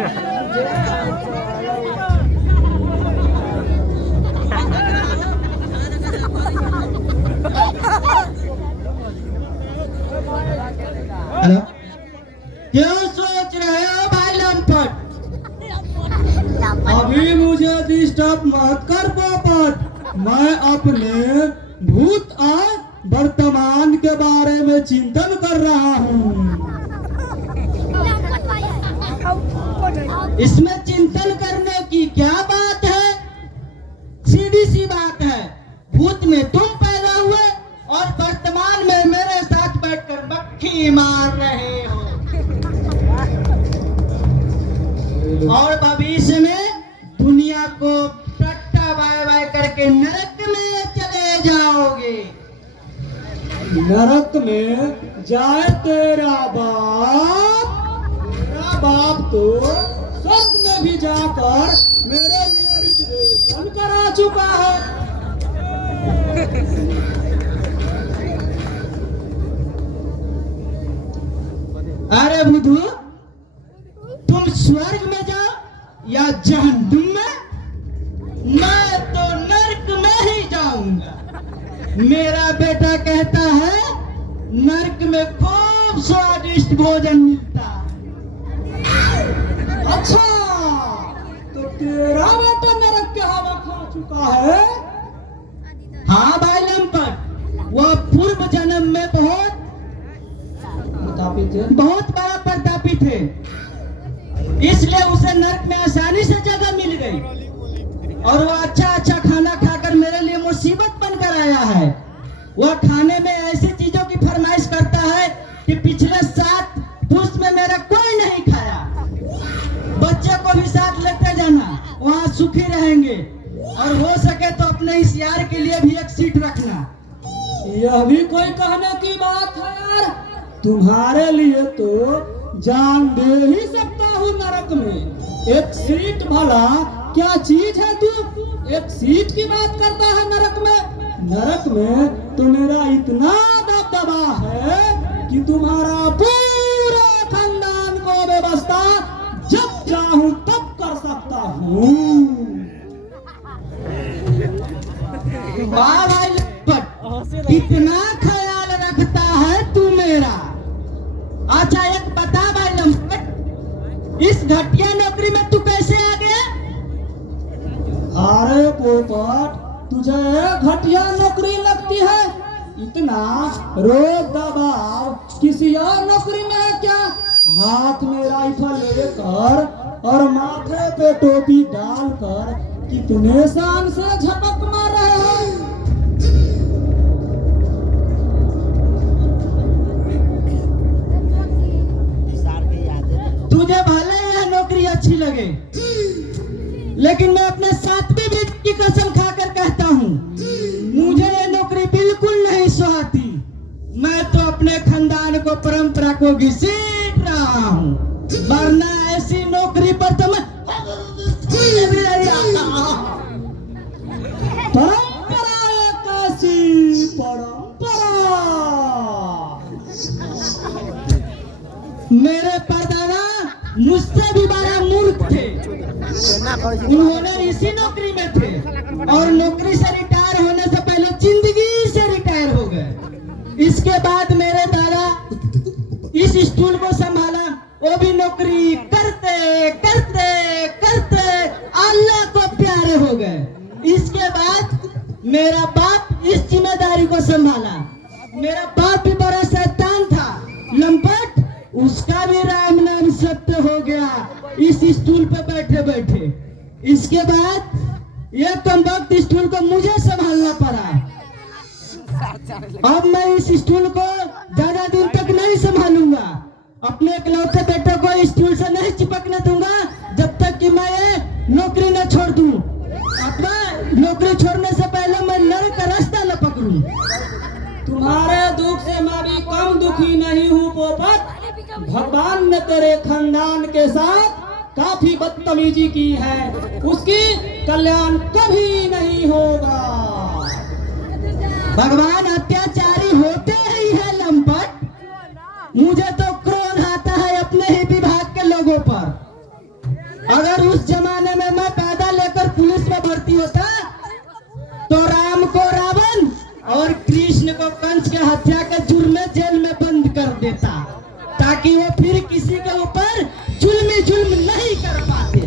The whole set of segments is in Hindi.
हेलो, क्यों सोच रहे हो भाई लंपट? अभी मुझे डिस्टर्ब मत कर पोपट। मैं अपने भूत और वर्तमान के बारे में चिंतन कर रहा हूँ। इसमें चिंतन करने की क्या बात है? सीधी सी बात है, भूत में तुम पैदा हुए और वर्तमान में मेरे साथ बैठकर मक्खी मार रहे हो, और भविष्य में दुनिया को टट्टा बाय बाय करके नरक में चले जाओगे। नरक में जाए तेरा बाप तो स्वर्ग में भी जाकर मेरे लिए रिजर्वेशन करा चुका है। अरे बुद्धू, तुम स्वर्ग में जाओ या जहन्नुम में, मैं तो नरक में ही जाऊंगा। मेरा बेटा कहता है नरक में खूब स्वादिष्ट भोजन मिलता है। अच्छा, तो तेरा बेटा नरक के हवा खा चुका है? हाँ भाई लंपट, वह पूर्व जन्म में बहुत बड़ा प्रतापी थे, इसलिए उसे नरक में आसानी से जगह मिल गई, और वह अच्छा खाना खाकर मेरे लिए मुसीबत बनकर आया है। वह खाने में ऐसी चीजों की फरमाइश करता है कि पिछले 7 पुश्त में मेरा कोई नहीं खाया। बच्चे को भी साथ लेते जाना, वहाँ सुखी रहेंगे, और हो सके तो अपने इस यार के लिए भी एक सीट रखना। यह भी कोई कहने की बात है यार, तुम्हारे लिए तो जान दे ही सकता हूँ नरक में। एक सीट भला क्या चीज है? तू एक सीट की बात करता है नरक में? नरक में तो मेरा इतना दबदबा है कि तुम्हारा पूरा खानदान को व्यवस्था जब चाहूं तब कर सकता हूँ। वाह भाई लंपट, कितना ख्याल रखता है तू मेरा। अच्छा एक बता भाई लंपट, इस घटिया नौकरी में तू कैसे आ गया? अरे पोपट, तुझे घटिया नौकरी लगती है? इतना रोब दबाव किसी और नौकरी में है क्या? हाथ में राइफल लेकर और माथे पे टोपी डालकर कितने शान से झपक मार रहे हो। तुझे भले यह नौकरी अच्छी लगे, लेकिन मैं अपने 7वीं बेटे की कसम खाकर कहता हूँ, मुझे यह नौकरी बिल्कुल नहीं सुहाती। मैं तो अपने खानदान को, परंपरा को घसीट रहा हूँ, वरना ऐसी नौकरी पर तो मैं भी नहीं आता। परंपरा एक ऐसी परंपरा, मेरे परदादा मुझसे भी बड़ा मूर्ख थे। उन्होंने इसी नौकरी में थे, और नौकरी से रिटायर होने से पहले जिंदगी से रिटायर हो गए। इसके बाद मेरे दादा इस स्टूल को संभाला, वो भी नौकरी करते करते करते अल्लाह को प्यारे हो गए। इसके बाद मेरा बाप इस जिम्मेदारी को संभाला। मेरा बाप भी बड़ा शैतान था लंपट, उसका भी राम नाम सत्य हो गया इस स्टूल पे बैठे बैठे। इसके बाद यह कमबख्त स्टूल को मुझे संभालना पड़ा। अब मैं इस स्टूल को ज्यादा दिन तक नहीं संभालूंगा। अपने इकलौते बेटे को स्टूल से नहीं चिपकने दूंगा जब तक कि मैं ये नौकरी न छोड़ दूं। अथवा नौकरी छोड़ने से पहले मैं नरक का रास्ता न पकड़ूं। तुम्हारे दुख से मैं भी कम दुखी नहीं हूँ पोपट। भगवान ने तेरे खानदान के साथ काफी बदतमीजी की है, उसकी कल्याण कभी नहीं होगा। भगवान अत्याचारी होते ही है लंपट। मुझे तो क्रोध आता है अपने ही विभाग के लोगों पर। अगर उस जमाने में मैं पैदा लेकर पुलिस में भर्ती होता तो राम को रावण और कृष्ण को कंस के हत्या के जुर्म में जेल में बंद कर देता, ताकि वो फिर किसी के ऊपर जुल्म नहीं कर पाते।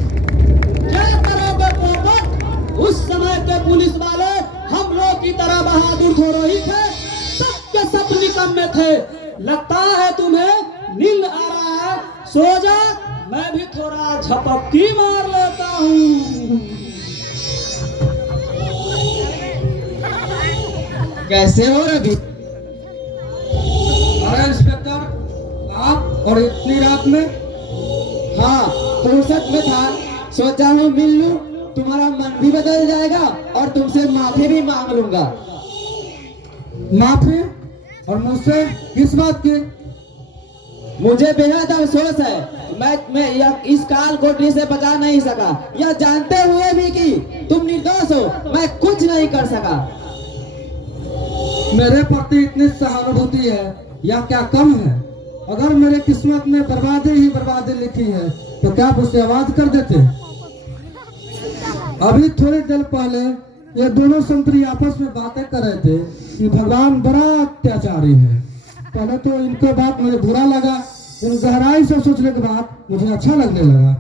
क्या करोगे पोपट? उस समय के पुलिस वाले हम लोग की तरह बहादुर थोड़ो ही थे, सबके सब निकम्मे थे। लगता है तुम्हें नींद आ रहा है, सो जा, मैं भी थोड़ा झपकी मार लेता हूँ। कैसे हो रवि? अरे इंस्पेक्टर, आप और इतनी रात में? हाँ, फुर्सत में था, सोचा हूँ मिल लूं, तुम्हारा मन भी बदल जाएगा और तुमसे माफी भी मांग लूंगा। माफी? और मुझसे किस बात की? मुझे बेहद अफसोस है, मैं इस काल कोठरी से बचा नहीं सका। यह जानते हुए भी कि तुम निर्दोष हो, मैं कुछ नहीं कर सका। मेरे प्रति इतनी सहानुभूति है या क्या कम है? अगर मेरे किस्मत में बर्बादी ही बर्बादी लिखी है तो क्या आप उसे आवाज कर देते? अभी थोड़ी देर पहले ये दोनों संतरी आपस में बातें कर रहे थे कि भगवान बड़ा अत्याचारी है। पहले तो इनके बात मुझे बुरा लगा, फिर गहराई से सोचने के बाद मुझे अच्छा लगने लगा।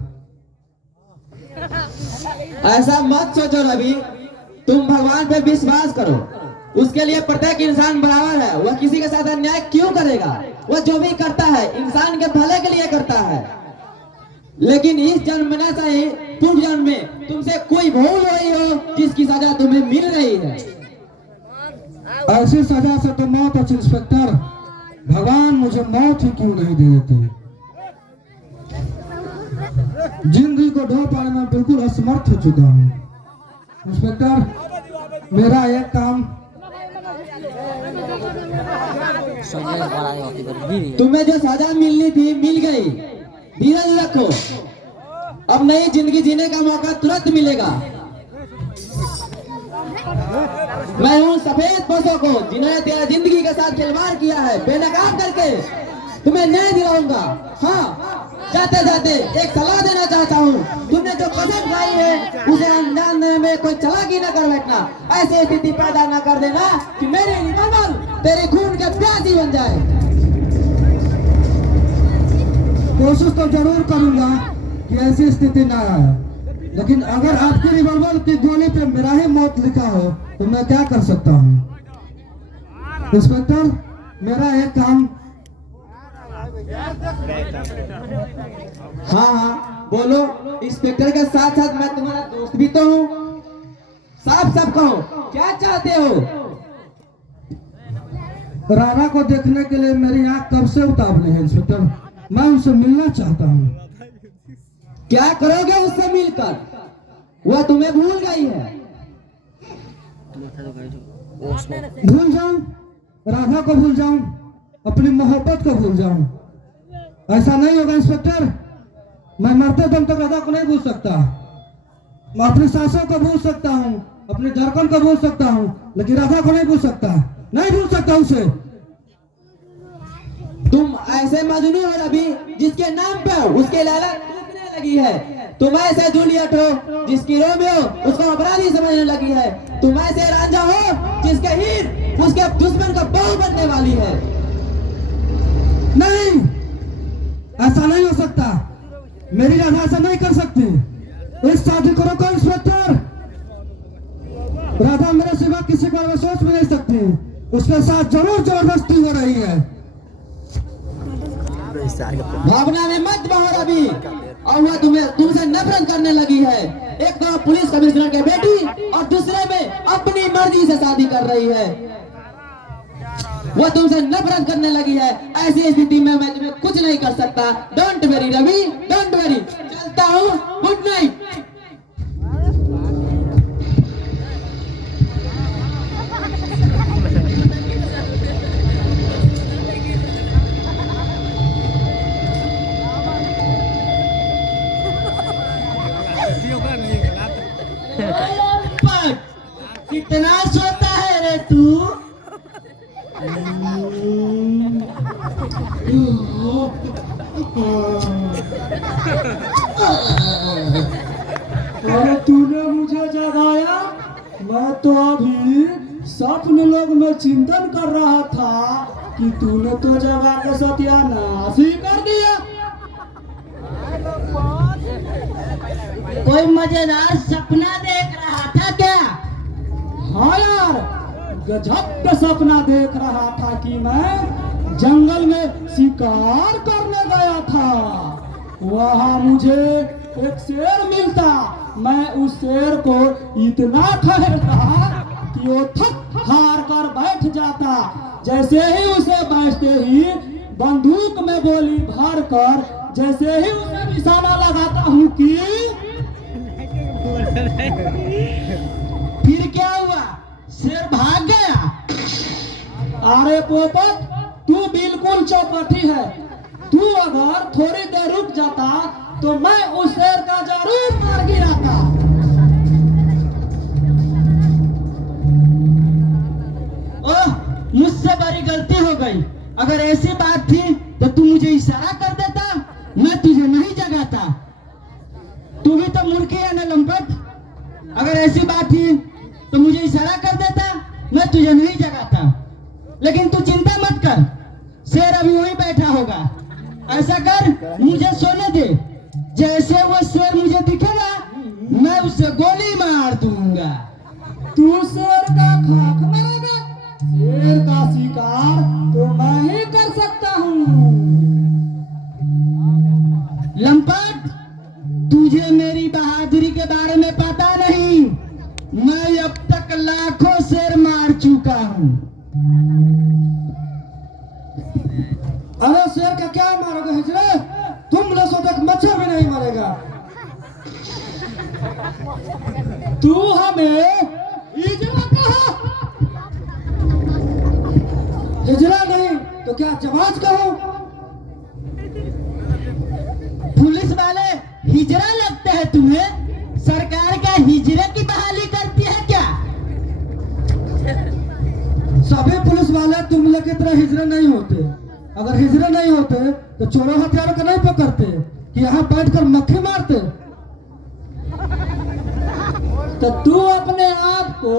ऐसा मत सोचो रवि, तुम भगवान पे विश्वास करो। उसके लिए प्रत्येक इंसान बराबर है, वह किसी के साथ अन्याय क्यों करेगा? वह जो भी करता है इंसान के भले के लिए करता है। लेकिन इस जन्म में न सही, पूर्व जन्म में तुमसे कोई भूल हुई हो जिसकी सजा तुम्हें मिल रही है। ऐसी सजा से तो मौत अच्छी इंस्पेक्टर, भगवान मुझे मौत ही क्यों नहीं दे देते? जिंदगी को ढो पाने में बिल्कुल असमर्थ हो चुका हूँ। इंस्पेक्टर, मेरा एक काम। तुम्हें जो सजा मिलनी थी मिल गई, धीरज रखो, अब नई जिंदगी जीने का मौका तुरंत मिलेगा। मैं उन सफेद बसों को जिन्होंने तेरा जिंदगी के साथ खिलवाड़ किया है बेनकाब करके तुम्हें न्याय दिलाऊंगा। हाँ, जाते जाते एक सलाह देना चाहता हूँ, तुमने जो कसम खाई है उसे अंजाम देने में कोई चालाकी न कर बैठना। ऐसी स्थिति पैदा न कर देना कि मेरे रिवॉल्वर तेरे खून के प्यासी बन जाए। कोशिश तो जरूर करूंगा कि ऐसी स्थिति ना आए, लेकिन अगर आपके रिवॉल्वर की गोली पे मेरा ही मौत लिखा हो तो मैं क्या कर सकता हूँ? इंस्पेक्टर, मेरा एक काम। हाँ, बोलो। इंस्पेक्टर के साथ साथ मैं तुम्हारा दोस्त भी तो हूँ। साफ साफ कहो, क्या चाहते हो? राणा को देखने के लिए मेरी आंख कब से उतावली है इंस्पेक्टर, मैं उनसे मिलना चाहता हूँ। क्या करोगे उससे मिलकर? वह तुम्हें भूल गई है। भूल जाऊं? राधा को भूल जाऊं? अपनी मोहब्बत को भूल जाऊं? ऐसा नहीं होगा इंस्पेक्टर, मैं मरते दम तक राधा को नहीं भूल सकता। मैं अपनी सांसों को भूल सकता हूँ, अपनी धड़कन को भूल सकता हूँ, लेकिन राधा को नहीं भूल सकता, नहीं भूल सकता उसे। तुम ऐसे मजनू हो रवि जिसके नाम पे उसके लैला टूटने लगी है। तुम ऐसे जूलियट हो जिसकी रोमियो उसको अपराधी समझने लगी है। तुम ऐसे रांझा हो जिसके हीर उसके दुश्मन का बहू बनने वाली है। नहीं, ऐसा नहीं हो सकता। मेरी राधा ऐसा नहीं कर सकती। इस शादी करो कौन इंस्पेक्टर? राधा मेरे सिवा किसी को मैं सोच भी नहीं सकती। उसके साथ जरूर जबरदस्ती हो रही है। भावना में मत बहो रवि, और वह तुमसे नफरत करने लगी है। एक तो पुलिस कमिश्नर के बेटी और दूसरे में अपनी मर्जी से शादी कर रही है। वह तुमसे नफरत करने लगी है। ऐसी स्थिति में मैं तुम्हें कुछ नहीं कर सकता। Don't worry Ravi, don't worry. चलता हूँ, गुड नाइट। कितना सोता है रे तू? मैं तो अभी स्वप्न लोग में चिंतन कर रहा था कि तूने तो जगह के सत्यानाश ही कर दिया। कोई मजेदार सपना देख रहा था क्या? हाँ यार, गजब का सपना देख रहा था कि मैं जंगल में शिकार करने गया था। वहाँ मुझे एक शेर मिलता, मैं उस शेर को इतना ठहरता कि वो थक हार कर बैठ जाता। जैसे ही उसे बैठते ही बंदूक में गोली भर कर जैसे ही उसे निशाना लगाता हूँ कि फिर क्या हुआ? शेर भाग गया? अरे पोपट, तू बिल्कुल चौपटी है। तू अगर थोड़ी देर रुक जाता तो मैं उस शेर का जरूर मार गिराता। ओह, मुझसे बड़ी गलती हो गई। अगर ऐसी बात थी तो तू मुझे इशारा कर देता, मैं तुझे नहीं जगाता। तू भी तो मूर्ख है ना लंपट। अगर ऐसी बात थी तो मुझे इशारा कर देता, मैं तुझे नहीं जगाता। लेकिन तू चिंता मत कर, शेर अभी वहीं बैठा होगा। ऐसा कर, मुझे सोने दे। जैसे वो शेर मुझे दिखेगा मैं उसे गोली मार दूंगा। तू शेर का खाक मारेगा? शेर का शिकार तो मैं ही कर सकता हूँ। लंपट, तुझे मेरी बहादुरी के बारे में पता नहीं। मैं अब तक लाखों शेर मार चुका हूँ। अरे शेर का क्या मारोगे हिजड़े? तुम लोग तक मच्छर भी नहीं मारेगा। तू हमें हिजड़ा कहा? हिजड़ा नहीं तो क्या जवाज कहो? पुलिस वाले हिजड़ा लगते हैं तुम्हें? सरकार क्या हिजड़े की बहाली करती है क्या? सभी पुलिस वाले तुम लोग की तरह हिजड़े नहीं होते। अगर हिजड़े नहीं होते तो चोरों हथियारों को नहीं पकड़ते कि यहाँ बैठकर मक्खी मारते। तो तू अपने आप को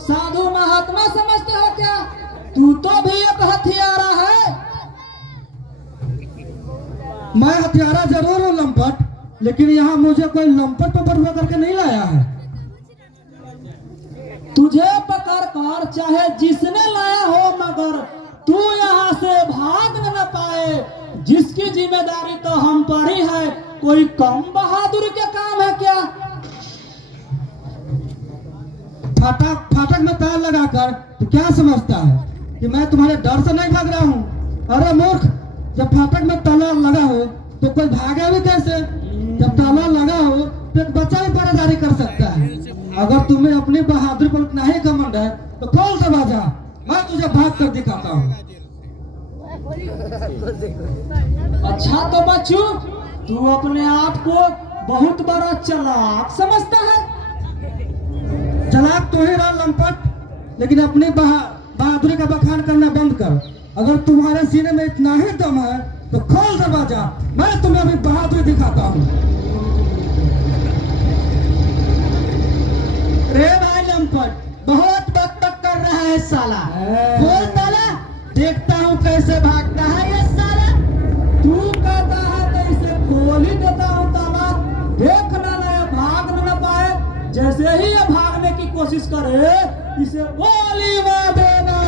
साधु महात्मा समझता है क्या? तू तो भी एक हथियारा है। मैं हथियारा जरूर हूँ लंपट, लेकिन यहाँ मुझे कोई लंपट पर बरुआ करके नहीं लाया है। तुझे पकड़ कर चाहे जिसने लाया हो, मगर तू यहाँ से भाग न पाए। जिसकी जिम्मेदारी तो हम पर ही है। कोई कम बहादुरी के काम है क्या? फाटक में तार लगाकर तो क्या समझता है कि मैं तुम्हारे डर से नहीं भाग रहा हूँ? अरे मूर्ख, जब फाटक में ताला लगा हो तो कोई भागे भी कैसे? जब ताला लगा हो तो एक बच्चा भी पहरेदारी कर सकता है। अगर तुम्हें अपनी बहादुरी पर उतना ही घमंड है तो खोल दरवाजा, मैं तुझे भाग कर दिखाता हूँ। अच्छा तो बच्चू, तू अपने आप को बहुत बड़ा चालाक समझता है। चालाक तो ही रहा लंपट, लेकिन अपनी बहादुरी का बखान करना बंद कर। अगर तुम्हारे सीने में इतना ही दम है तो खोल दरवाजा, मैं तुम्हें अभी बहादुरी दिखाता हूँ। रे भाई लंपट, बहुत बकबक कर रहा है साला। खोल ताला, देखता हूँ कैसे भागता है ये साला। तू कहता है तो इसे खोल ही देता हूँ ताला। देखना न ये भाग न पाए। जैसे ही ये भागने की कोशिश करे इसे गोली मार देना।